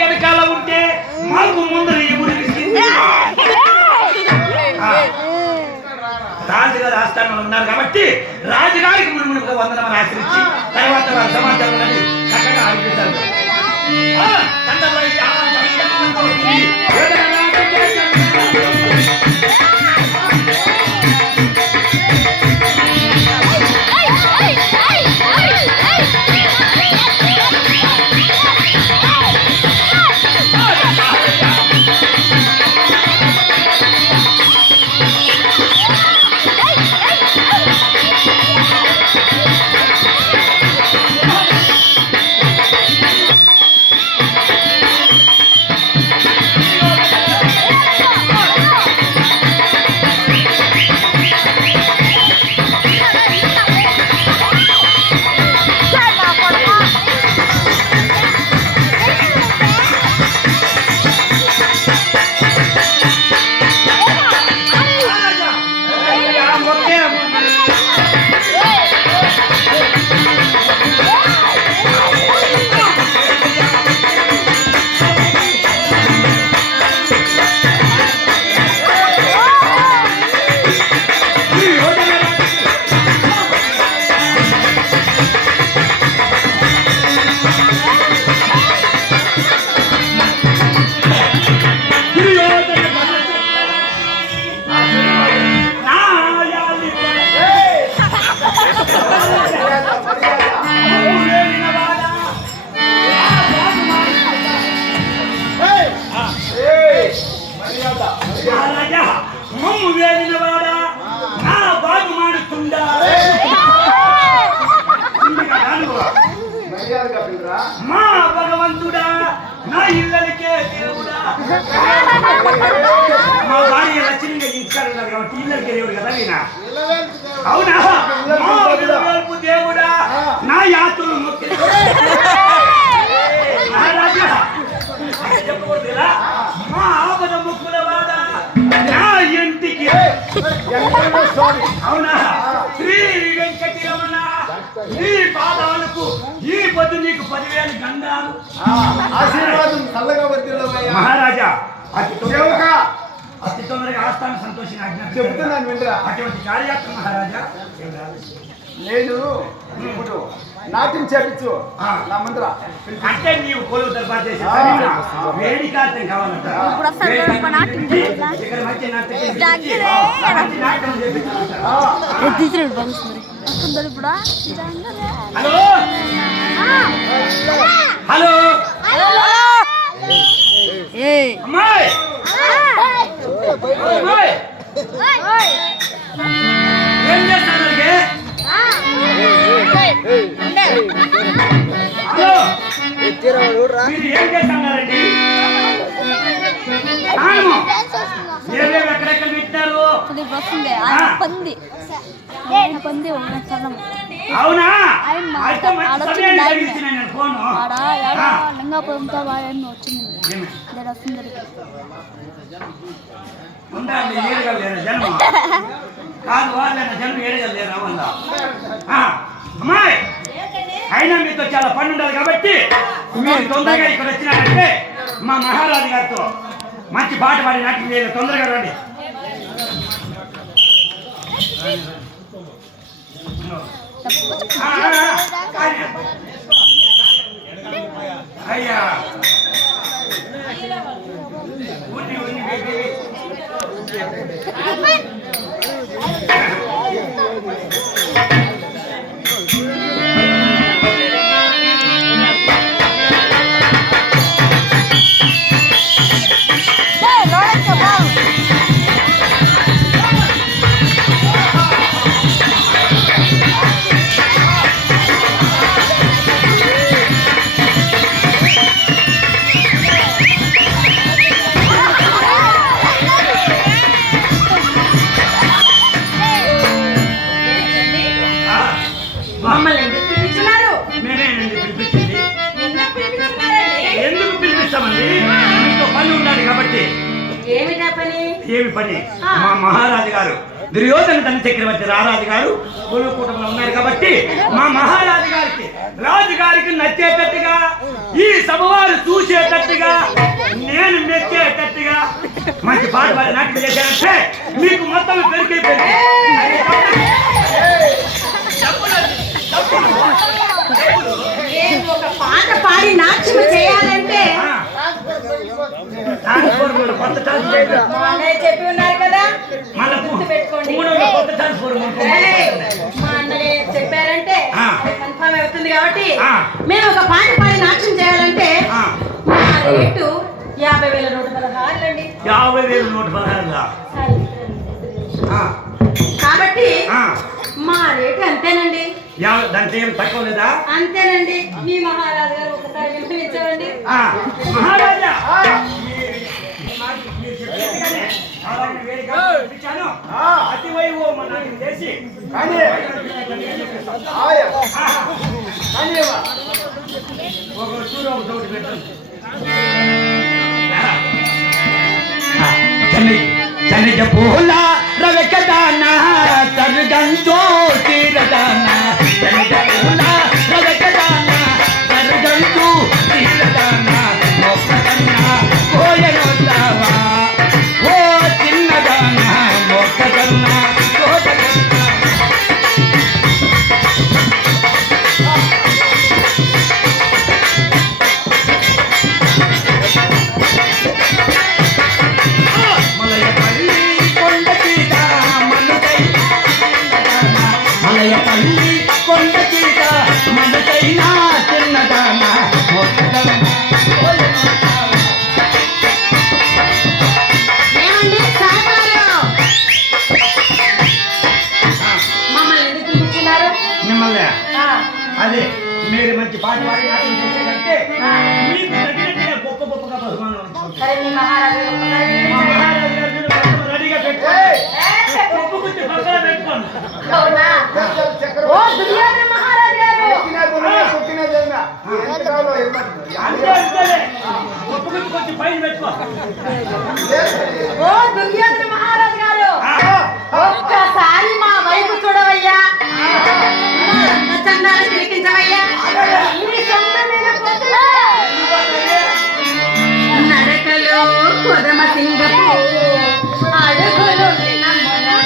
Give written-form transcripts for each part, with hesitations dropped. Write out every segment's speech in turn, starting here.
వెనకాల ఉంటే మాకు ముందర రాజుగారు ఆస్థానంలో ఉన్నారు కాబట్టి రాజుగారికి మునుమునుగా వందనం ఆశ్రయించి తర్వాత వారి సమాచారం చక్కగా ఆడిపిస్తారు. మా భగవంతుడా, నా ఇళ్ళకే దేవుడా. మా భార్య లక్ష్మిగా ఇంటికాడున్నారు కాబట్టి ఇళ్ళకే దేవుడు కదా నేనా? అవునా? మా విలువల్పు దేవుడా, నా యాత్రలు మొక్కి నా రాజా చెప్పకూడదులా. మా ఆపద ముక్కుల వాడ, నా ఇంటికి అవునా? శ్రీ వెంకటి రమణ, నీ పాదాలకు ఈ పొద్దు నీకు 10,000 గంధాలు ఆశీర్వాదం చల్లగా వర్తిల్లవయ్యా. మహారాజా అతి తొందరగా ఆస్థాన సంతోషంగా చెప్తున్నాను వినరా. అటువంటి కార్యాత్మ మహారాజా. నేను ఇప్పుడు నాట్యం చేపించు నా ముందర. అంటే నీవు కొలువు దర్బార్ చేసి వేడికార్థం కావాలంట. ఇక్కడ మంచి హలో హలో అమ్మాయి ఏం చేస్తాను? మీరు ఏం చేస్తున్నారండి? ఎక్కడెక్కడ పెట్టారు? అవునా? లింగాపురంతో వచ్చింది. ఉండాలి ఏడగలేరా జన్మ కాదు వాళ్ళైనా జన్మ ఏడగలేరా వల్ల. అమ్మాయి అయినా మీతో చాలా పని ఉండాలి కాబట్టి మీరు తొందరగా ఇక్కడ వచ్చినారంటే మా మహారాజు గారితో మంచి పాట పాడి నాట్యం చేయాలి. తొందరగా రండి. అయ్యా ఉన్ని ఏమి పని మా మహారాజు గారు దుర్యోధన ధన చక్రవర్తి రారాజు గారు కూటంలో ఉన్నారు కాబట్టి మా మహారాజు గారికి రాజుగారికి నచ్చేటట్టుగా ఈ సభవారు చూసేటట్టుగా నేను మెచ్చేటట్టుగా మంచి పాట పాడి నాట్యం చేశానంటే మీకు మొత్తం పెరిగిపోయింది. ఒక పాట పాడి నాట్యం చేయాలంటే కొత్త ట్రాన్స్ఫర్ మా అన్నయ్య చెప్పి ఉన్నారు కదా, పెట్టుకోండి. మా అన్నయ్య చెప్పారంటే ఆ. కన్ఫర్మ్ అవుతుంది కాబట్టి ఆ. మేము ఒక పాట పాడి నాట్యం చేయాలంటే మా రేటు 50,116 అండి. 50,116 కాబట్టి మా రేటు అంతేనండి. దాంట్లో ఏం తక్కువ లేదా? అంతేనండి. మీ మహారాజు గారు ఒకసారి వినిపించండి. మహారాజా అతి వైభవం నాకు చేసి కానీ ఆయా కానీ ఒక చూడ ఒక చోటు పెట్టండి. చనిజ పూల రవెకదాన సరుగంతో తీరదాన చనిజ పూల రవెకదాన సరుగంతో తీరదాన మొక్కదన్న కోయనొస్తావా ఓ చిన్నదాన మొక్కదన్న కోటదన్న మలయపల్లి కొండ చీట మనకైనా చిన్నదాన ఏమండి సాయిబాబు, మమ్మల్ని ఎందుకు పిలిపించినారు? మిమ్మల్ని ఆ, అదే మీరు మంచి పాట పాడి నాట్యం చేసేటంటే ఆ. మీకు తగినట్టుగా గొప్ప గొప్పగా బహుమానం ఉంటుంది. సరే మీ మహారాజు గారు ఒకసారి మా వినిపించండి. మహారాజు గారు చూడు, మొత్తం రెడీగా పెట్టుకోండి. గొప్ప గుర్తి పక్కన పెట్టుకోండి. అవునా? ఓ దుర్యోధన మహారాజు గారు, అంతే అంతేలే. గొప్ప గుర్తి కొంచెం పైన పెట్టుకో. ఓ దుర్యోధన మహారాజు గారు, ఆ. ఒక్కసారి మా వైపు చూడవయ్యా. మా చందాలు తిరిగించవయ్యా. మీ సొంతమైన కోతులు. నడకలో కొదమ సింగపు అడుగులు వినమునా.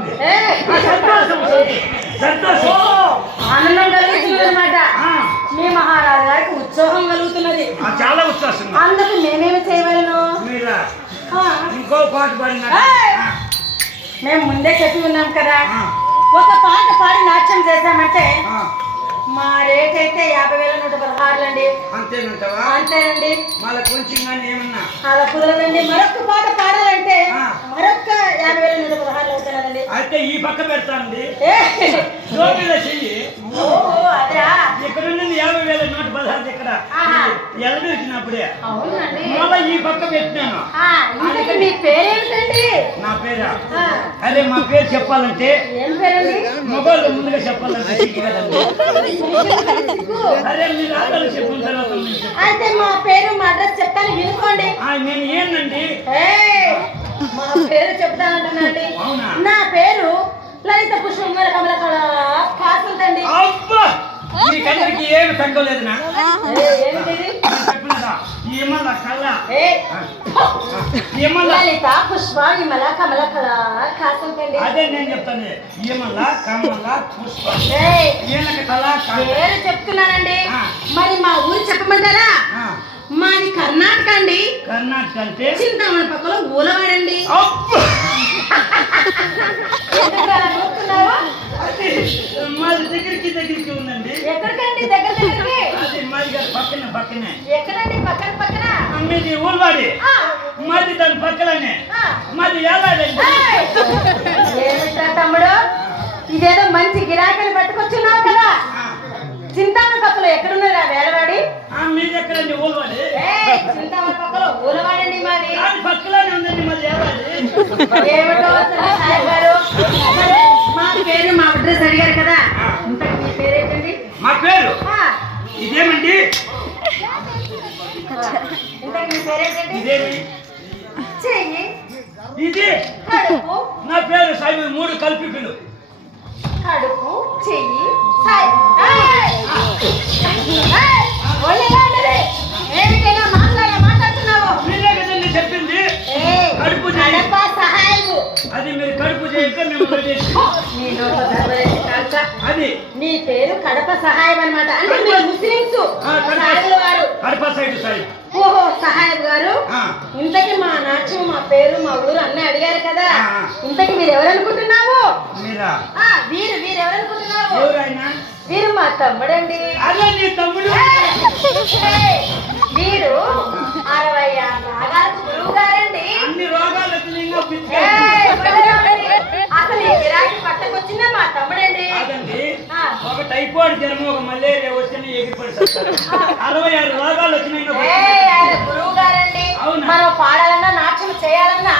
ఉంది. ఏయ్! సంతోషం సంతోషం. ఆనందం కలుగుతున్నది అనమాట. ఆ, మీ మహారాజు గారికి ఉత్సాహం కలుగుతున్నది. చాలా ఉత్సాహం. అందుకు మేమేమి చేయవలను? మీరా ఆ, ఇంకో పాట పాడినా ఏయ్! మేము ముందే చెప్పి ఉన్నాం కదా, ఆ, ఒక పాట పాడి నాట్యం చేశామంటే ఆ, మా రేట్ అయితే 50,116 అండి. అంతేనంటావా? అంతేనండి. మళ్ళీ కొంచెం కానీ ఏమన్నా అలా కుదరదండి. మరొక పాట పాడాలంటే ఆ. మరొక 50,116 అవుతున్నదండి. అయితే ఈ పక్క పెడతాండి. ఏ! జోబీలో చెయ్యి. ఓహో, అదా? ఇక్కడ నుండి 50,116 ఇక్కడ ఆహా. ఎలబెట్టినప్పుడే అవునండి. మళ్ళీ ఈ పక్క పెట్టినాను. ఆ, ఇంతకీ మీ పేరేమిటండి? నా పేరా? ఆ, అదే మా పేరు చెప్పాలంటే ఏం పేరండి? మొబైల్ ముందుగా చెప్పాలంటే సిగ్గు కదండి. అరే మీరు ఆటలు చెప్పిన తర్వాత నేను చెప్తాను. అయితే మా పేరు మా అడ్రస్ చెప్తాను, వినుకోండి. నేను ఏందండి? ఏయ్! మా పేరు చెప్తానంటున్నాండి. అవునా? నా పేరు లలిత పుష్ప కమల కాసుందండి. అబ్బా మీకందరికి ఏమి తగ్గలేదు నా ఏమిటిది? చెప్పలేదా? ఈ మళ్ళా కల్లా ఏయ్! ఈ మళ్ళా లలిత పుష్ప విమల కమల కాసుందండి. అదే నేను చెప్తాను. ఈ మళ్ళా కమల పుష్ప ఏయ్! ఈయనకి కళ పేరు చెప్తున్నానండి. ఆ. మరి మా ఊరు చెప్పమంటారా? మాది కర్ణాటక అండి. కర్ణాటక అంటే చింతామణి పక్కలో ఊలవాడండి. అబ్బా! ఎందుకు అలా నవ్వుతున్నావు? అది మాది దగ్గరికి ఉందండి. ఎక్కడికండి? దగ్గరికి. అది మాది గారి పక్కనే ఎక్కడండి? పక్కన పక్కన. మీది ఊల్వాడి, ఆ, మాది దాని పక్కలనే, ఆ. మాది ఏలాడండి. ఏయ్! ఏమిట్రా తమ్ముడు, ఇదేదో మంచి గిరాకీని పట్టుకొచ్చున్నావు కదా. చింతామణి పక్కలో ఎక్కడున్నదా వేలవాడి? మీది ఎక్కడండి? ఊల్వాడి ఏయ్! చింతామణి పక్కలో ఊలవాడండి మాది. దాని పక్కలోనే ఉందండి మాది ఏలాడి. ఏమిటో సాహెబ్ గారు, సరే, మా పేరు మా అడ్రస్ అడిగారు కదా, ఇంతకు మీ పేరేంటండి? మా పేరు ఆ, ఇదేమండి? ఇంతకు మీ పేరేంటండి? ఇదేమి? చెయ్యి, ఇది కడుపు, నా పేరు సాయి. 3 కలిపి పిలు. కడుపు, చెయ్యి, సాయి. ఏయ్! ఏయ్! ఒళ్ళెలా ఉన్నది? ఏమిటైనా మాట్లాడుతున్నావు? మీరే కదండి చెప్పింది. ఏయ్! కడుపు చెయ్యి. కడప సహాయము. అది మీరు కడుపు చేయక మేము వదిలేసి. నీ నోట్లో ధర్మరేసి కాల్చా. అది నీ పేరు కడప సహాయం అన్నమాట. అంటే మీరు ముస్లింస్ సాయిల వారు. కడప సైడ్ సాయి. ఓహో, సహాయం గారు, ఆ. ఇంతకి మా నాట్యం, మా పేరు, మా ఊరు అన్నీ అడిగారు కదా, ఆ. ఇంతకి మీరు ఎవరనుకుంటున్నావు? మీరా? వీరు ఎవరనుకుంటున్నావు? ఎవరైనా? వీరు మా తమ్ముడండి. అదే నీ తమ్ముడు. ఏయ్! వీరు 66 రాగాలకు గురువు గారండి. అన్ని రోగాలు వచ్చినాయి ఇంకా పిచ్చి. ఏయ్! వదలండి. అసలు ఈ గిరాకీ పట్టకొచ్చిన మా తమ్ముడండి. కాదండి, ఆ. ఒక టైఫాయిడ్ జ్వరం, ఒక మలేరియా వచ్చిన ఎగిరిపడి సత్తారు. 66 రోగాలు వచ్చినాయి ఇంకా పిచ్చి. ఏయ్! ఆయన గురువు గారండి. అవునా? మనం పాడాలన్నా నాట్యం చేయాలన్నా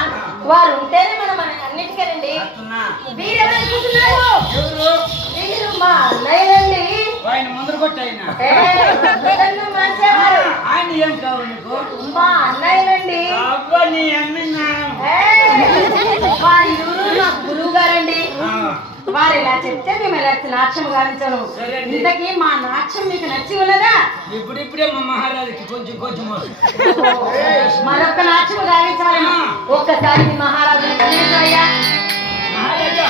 వారు ఉంటేనే మనం అన్నిటికేనండి. అట్లనా? వీరెవరనుకుంటున్నారు? ఎవరు? వీరు మా అన్నయ్యలండి. ఆయన ముందర కొట్టి ఆయన. ఏయ్! నిజంగా మంచివారు. ఆయన ఏం కావాలి నీకు? మా అన్నయ్యలండి. అబ్బా నీ అన్న. ఏయ్! వారి ఊరు నాకు గురువు గారండి. వారు ఇలా చెప్తే మేము ఇలా నాట్యం గావించాను. సరే అండి. ఇంతకీ మా నాట్యం మీకు నచ్చి ఉన్నదా? ఇప్పుడిప్పుడే మా మహారాజుకి కొంచెం వస్తుంది. మరొక నాట్యం గావించాలి. ఆ. ఒక్కసారి మీ మహారాజు మహారాజా